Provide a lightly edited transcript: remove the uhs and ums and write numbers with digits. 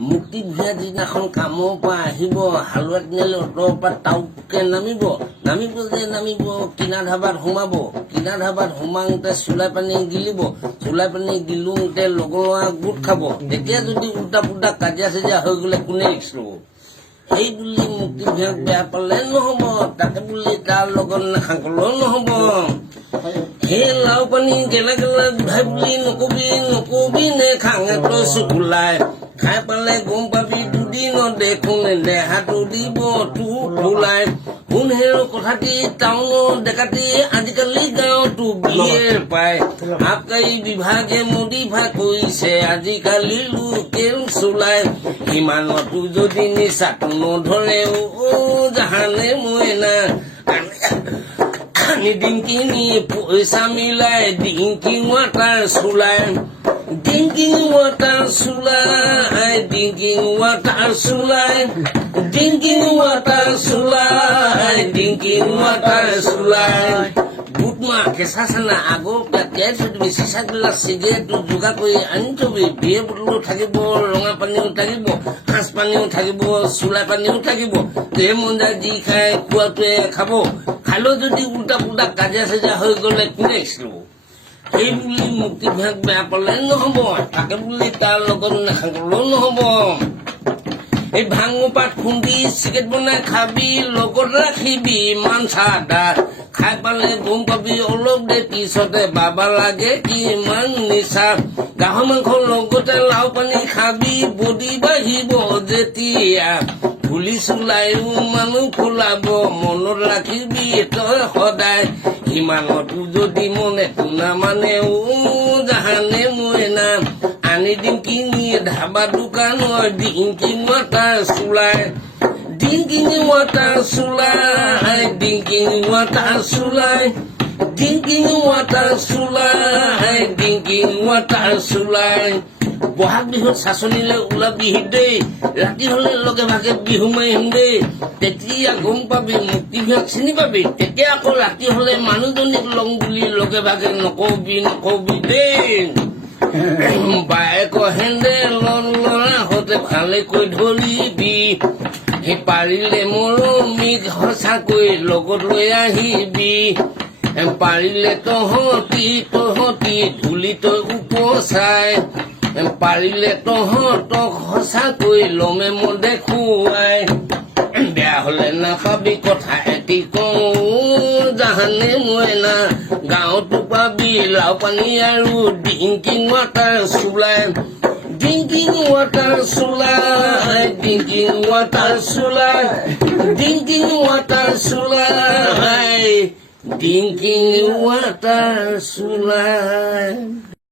মুক্তি ভিয়া যিদিনাখন কামৰ পৰা আহিব হালোৱা তিনিআলি অঁতৰ পৰা টাউকে নামিব যে নামিব কিনা ধাবাত সোমাব কিনা ধাবাত সোমাওঁতে চুলাই পানী গিলিব চুলাই পানী গিলোতে লগৰ ল'ৰা গোট খাব তেতিয়া যদি উল্টা পুল্টা কাজিয়া চাজিয়া হৈ গ'লে কোনে ৰিক্স ল'ব সেই বুলি মুক্তি ভিয়াক বেয়া পালে নহ'ব তাকে বুলি তাৰ লগত নাখাকলেও নহ'ব সেই লাও পানী গেলা গেলা গোধাই বুলি নকবি নে খাঙে তই চকুলাই খাই পালে গম পাবি দুদিনত দেখোন দেহাটো দিব তোক ওলাই শুন হেৰ কথাটি টাউনৰ ডেকাটি আজিকালি গাঁৱতো বিয়ে পায় আবকাৰী বিভাগে মডিফাই কৰিছে আজিকালি লোকেল চোলাই ইমানতো যদি নিচাটো নধৰে জাহানে মইনা ডিংকিনি পইচা মিলাই ডিংকি ৱাটাৰ চুলাই ডিংকিং ৱাটাৰ চুলাই ডিংকিং ৱাটাৰ চুলাই ডিংকিং ৱাটাৰ চুলাই ডিংকিং ৱাটাৰ চুলাই বুটমা কেঁচা চানা আগৰ পেটিয়াই থৈ দিবি চিচাগিলাচ চিগাৰেটটো যোগাৰ কৰি আনি থবি বিয়ে বটলো থাকিব ৰঙা পানীও থাকিব সাঁজ পানীও থাকিব চুলাই পানীও থাকিব দেহ মন যায় যি খাই খোৱাটোৱে খাব খালেও যদি উল্টা পুল্টা কাজিয়া চাজিয়া হৈ গ'লে কোনে ল'ব সেই বুলি মুক্তি ভিয়াক বেয়া পালে নহ'ব তাকে বুলি তাৰ লগত নাখাকলেও নহ'ব এই ভাং পাত খুন্দি চিকেট বনাই খাবি লগত ৰাখিবি ইমান চাদা খাই পালে গম পাবি অলপ দে পিছতে বাবা লাগে কিমান নিচা গাহৰি মাংস লগতে লাও পানী খাবি বডি বাঢ়িব যেতিয়া ফুলি চুলাইও মানুহ ফুলাব মনত ৰাখিবি তই সদায় ইমানতো যদি মনেতো নামানে জাহানে মইনা আনি দিম কিনি ধাবা দোকানৰ ডিংকিং ৱাটাৰ চুলাই ডিংকিং ৱাটাৰ চুলাই ডিংকিং ৱাটাৰ চুলাই ডিংকিং ৱাটাৰ চুলাই ডিংকিং ৱাটাৰ চুলাই বহাগ বিহুত চাচনিলে ওলাবি দেই ৰাতি হলে লগে ভাগে বিহু মাৰিম দেই তেতিয়া গম পাবি মুক্তি ভিয়াক চিনি পাবি তেতিয়া আকৌ ৰাতি হলে মানুহজনীক লং বুলি লগে ভাগে নকবি দেই বাইকৰ হেন্দেলৰ ল'ৰাহঁতে ভালেকৈ ধৰিবি সেই পাৰিলে মৰমিক সঁচাকৈ লগত লৈ আহিবি পাৰিলে তহঁতি ধূলি তই উপচাই পাৰিলে তহঁতক সঁচাকৈ লমে মই দেখুৱাই বেয়া হলে নাপাবি কথা এটি কওঁ জাহানে মইনা গাঁৱতো পাবি লাও পানী আৰু ডিংকিং ৱাটাৰ চুলাই ডিংকিং ৱাটাৰ চুলাই ডিংকিং ৱাটাৰ চুলাই ডিংকিং ৱাটাৰ চুলাই ডিংকিং ৱাটাৰ চুলাই